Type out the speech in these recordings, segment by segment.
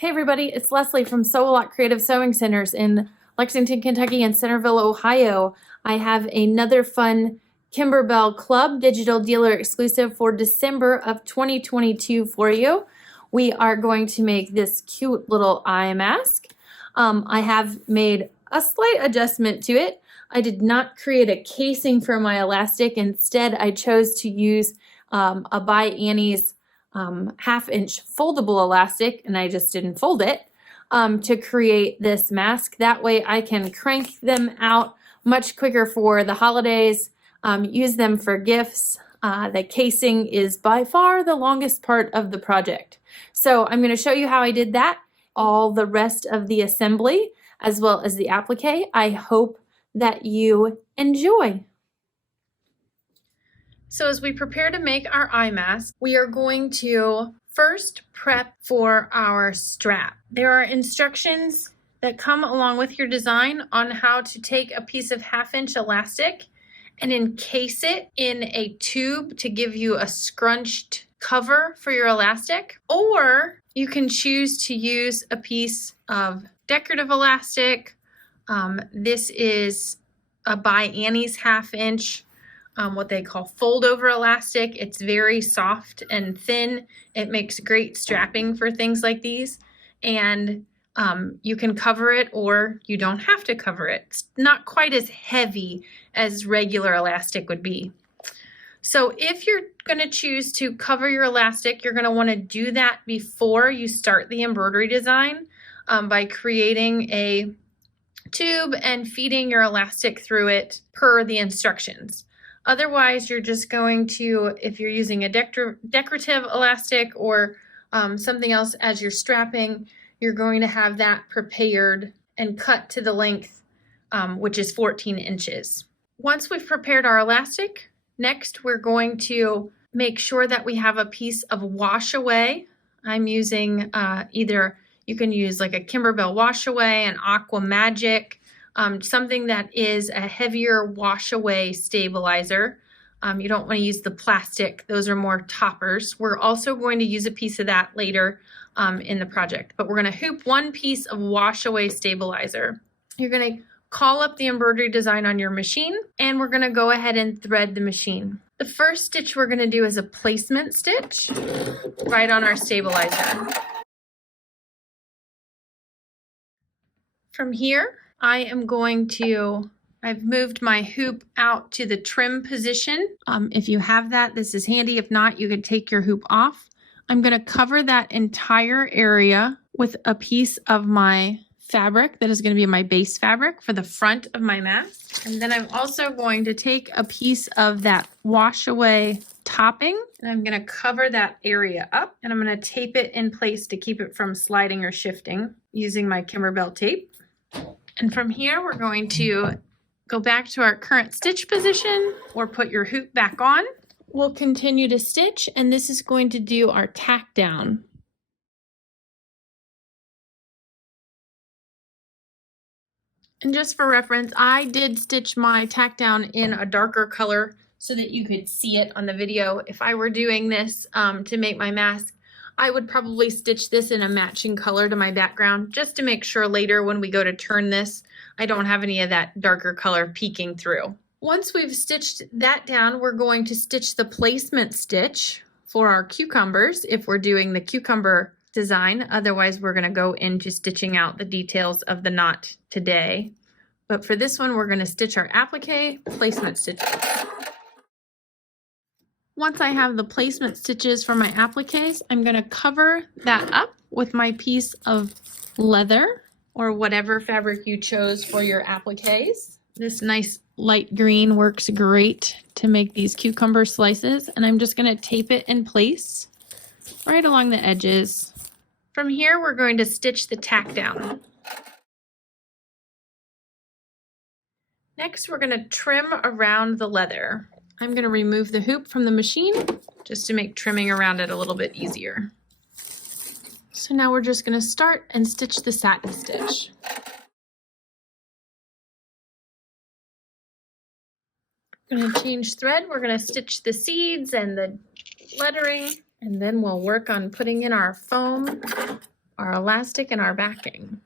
Hey everybody, it's Lesley from Sew-A-Lot Creative Sewing Centers in Lexington, Kentucky and Centerville, Ohio. I have another fun Kimberbell Klub Digital Dealer Exclusive for December of 2022 for you. We are going to make this cute little eye mask. I have made a slight adjustment to it. I did not create a casing for my elastic. Instead, I chose to use a by Annie's half-inch foldable elastic, and I just didn't fold it to create this mask. That way I can crank them out much quicker for the holidays, use them for gifts. The casing is by far the longest part of the project. So I'm going to show you how I did that, all the rest of the assembly, as well as the applique. I hope that you enjoy. So as we prepare to make our eye mask, we are going to first prep for our strap. There are instructions that come along with your design on how to take a piece of half-inch elastic and encase it in a tube to give you a scrunched cover for your elastic, or you can choose to use a piece of decorative elastic. This is a by Annie's half-inch. What they call fold over elastic. It's very soft and thin. It makes great strapping for things like these. And you can cover it or you don't have to cover it. It's not quite as heavy as regular elastic would be. So if you're going to choose to cover your elastic, you're going to want to do that before you start the embroidery design by creating a tube and feeding your elastic through it per the instructions. Otherwise, you're just going to, if you're using a decorative elastic or something else as you're strapping, you're going to have that prepared and cut to the length, which is 14 inches. Once we've prepared our elastic, next we're going to make sure that we have a piece of wash away. I'm using either, you can use like a Kimberbell wash away, an Aqua Magic, something that is a heavier wash away stabilizer. You don't want to use the plastic. Those are more toppers. We're also going to use a piece of that later in the project, but we're going to hoop one piece of wash away stabilizer. You're going to call up the embroidery design on your machine, and we're going to go ahead and thread the machine. The first stitch we're going to do is a placement stitch right on our stabilizer. From here, I am going to, I've moved my hoop out to the trim position. If you have that, this is handy. If not, you can take your hoop off. I'm going to cover that entire area with a piece of my fabric that is going to be my base fabric for the front of my mask. And then I'm also going to take a piece of that wash away topping, and I'm going to cover that area up, and I'm going to tape it in place to keep it from sliding or shifting using my Kimberbell tape. And from here, we're going to go back to our current stitch position or put your hoop back on. We'll continue to stitch, and this is going to do our tack down. And just for reference, I did stitch my tack down in a darker color so that you could see it on the video. If I were doing this to make my mask, I would probably stitch this in a matching color to my background just to make sure later when we go to turn this, I don't have any of that darker color peeking through. Once we've stitched that down, we're going to stitch the placement stitch for our cucumbers if we're doing the cucumber design. Otherwise, we're going to go into stitching out the details of the knot today. But for this one, we're going to stitch our applique placement stitches. Once I have the placement stitches for my appliques, I'm going to cover that up with my piece of leather or whatever fabric you chose for your appliques. This nice light green works great to make these cucumber slices, and I'm just going to tape it in place right along the edges. From here, we're going to stitch the tack down. Next, we're going to trim around the leather. I'm going to remove the hoop from the machine just to make trimming around it a little bit easier. So now we're just going to start and stitch the satin stitch. I'm going to change thread. We're going to stitch the seeds and the lettering, and then we'll work on putting in our foam, our elastic and our backing.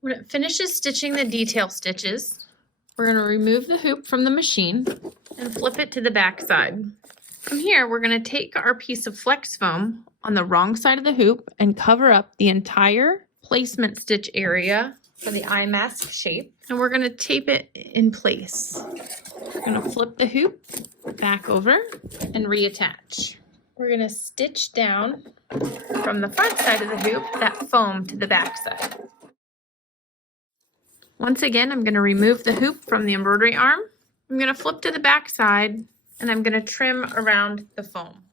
When it finishes stitching the detail stitches, we're going to remove the hoop from the machine and flip it to the back side. From here, we're going to take our piece of flex foam on the wrong side of the hoop and cover up the entire placement stitch area for the eye mask shape, and we're going to tape it in place. We're going to flip the hoop back over and reattach. We're going to stitch down from the front side of the hoop that foam to the back side. Once again, I'm going to remove the hoop from the embroidery arm. I'm going to flip to the back side and I'm going to trim around the foam.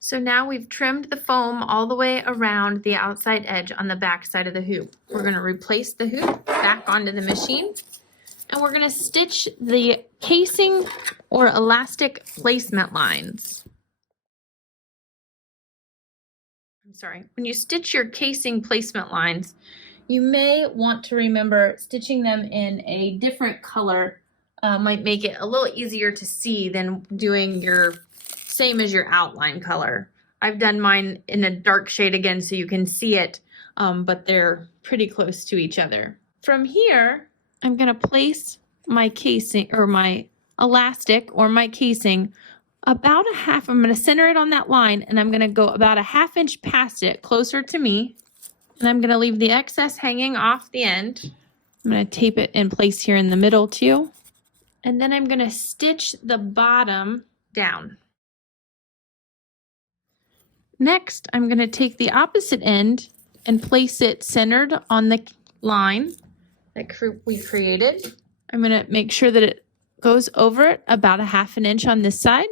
So now we've trimmed the foam all the way around the outside edge on the back side of the hoop. We're going to replace the hoop back onto the machine and we're going to stitch the casing or elastic placement lines. When you stitch your casing placement lines, you may want to remember stitching them in a different color might make it a little easier to see than doing your same as your outline color. I've done mine in a dark shade again so you can see it, but they're pretty close to each other. From here, I'm going to place my casing or my elastic or my casing about a half. I'm going to center it on that line and I'm going to go about a ½ inch past it, closer to me. And I'm going to leave the excess hanging off the end. I'm going to tape it in place here in the middle too. And then I'm going to stitch the bottom down. Next, I'm going to take the opposite end and place it centered on the line that we created. I'm going to make sure that it goes over it about a ½ inch on this side.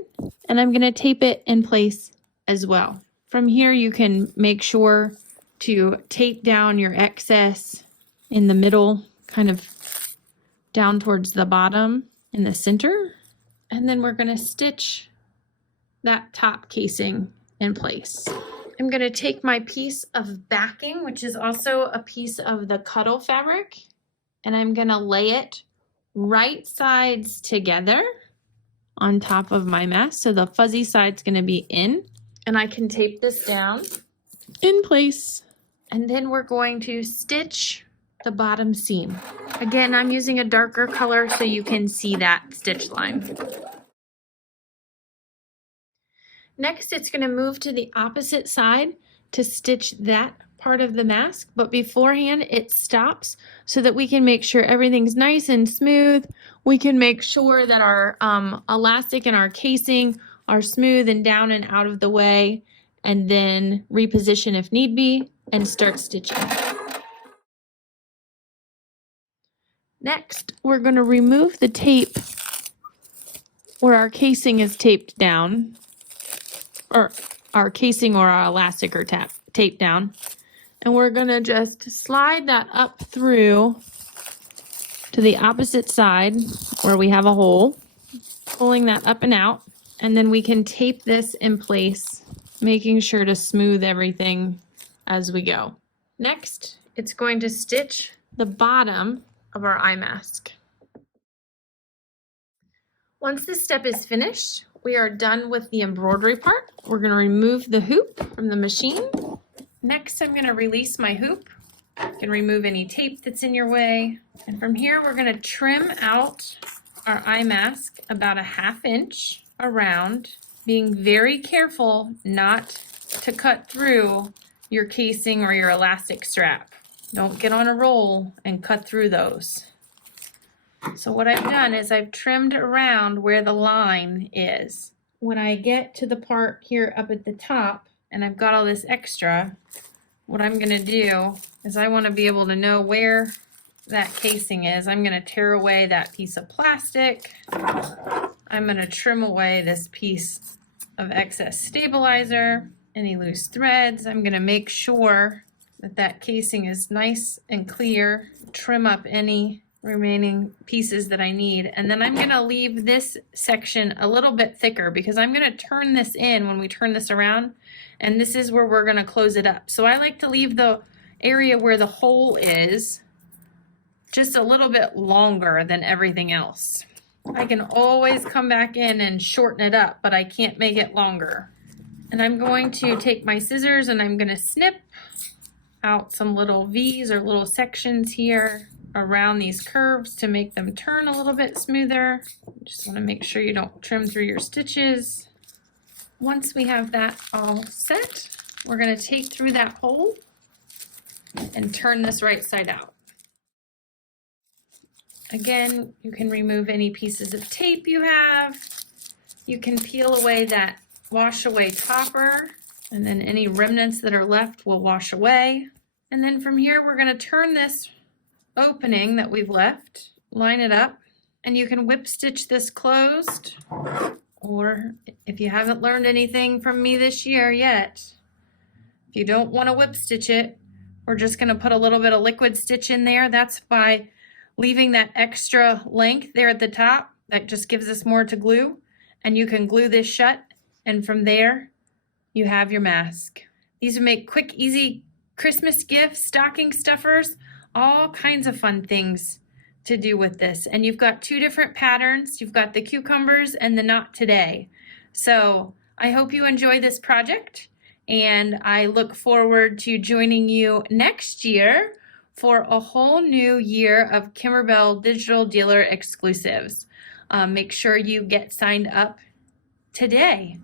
And I'm going to tape it in place as well. From here, you can make sure to tape down your excess in the middle, kind of down towards the bottom in the center. And then we're going to stitch that top casing in place. I'm going to take my piece of backing, which is also a piece of the cuddle fabric, and I'm going to lay it right sides together on top of my mask. So the fuzzy side's going to be in, and I can tape this down in place. And then we're going to stitch the bottom seam. Again, I'm using a darker color so you can see that stitch line. Next, it's going to move to the opposite side to stitch that part of the mask, but beforehand it stops so that we can make sure everything's nice and smooth. We can make sure that our elastic and our casing are smooth and down and out of the way, and then reposition if need be and start stitching. Next, we're going to remove the tape where our casing is taped down, or our casing or our elastic are taped down, and we're going to just slide that up through to the opposite side where we have a hole, pulling that up and out, and then we can tape this in place, making sure to smooth everything as we go. Next, it's going to stitch the bottom of our eye mask. Once this step is finished, we are done with the embroidery part. We're going to remove the hoop from the machine. Next, I'm going to release my hoop. You can remove any tape that's in your way. And from here, we're going to trim out our eye mask about a ½ inch around, being very careful not to cut through your casing or your elastic strap. Don't get on a roll and cut through those. So what I've done is I've trimmed around where the line is. When I get to the part here up at the top and I've got all this extra, what I'm going to do is I want to be able to know where that casing is. I'm going to tear away that piece of plastic. I'm going to trim away this piece of excess stabilizer, any loose threads. I'm going to make sure that that casing is nice and clear, trim up any remaining pieces that I need, and then I'm going to leave this section a little bit thicker because I'm going to turn this in when we turn this around, and this is where we're going to close it up. So I like to leave the area where the hole is just a little bit longer than everything else. I can always come back in and shorten it up, but I can't make it longer. And I'm going to take my scissors and I'm going to snip out some little V's or little sections here around these curves to make them turn a little bit smoother. Just want to make sure you don't trim through your stitches. Once we have that all set, we're going to take through that hole and turn this right side out. Again, you can remove any pieces of tape you have. You can peel away that wash away topper, and then any remnants that are left will wash away. And then from here, we're going to turn this opening that we've left, line it up, and you can whip stitch this closed. Or if you haven't learned anything from me this year yet, if you don't want to whip stitch it, we're just going to put a little bit of liquid stitch in there. That's by leaving that extra length there at the top. That just gives us more to glue. And you can glue this shut, and from there, you have your mask. These would make quick, easy Christmas gifts, stocking stuffers, all kinds of fun things to do with this. And you've got two different patterns. You've got the cucumbers and the not today. So I hope you enjoy this project, and I look forward to joining you next year for a whole new year of Kimberbell Digital Dealer Exclusives. Make sure you get signed up today.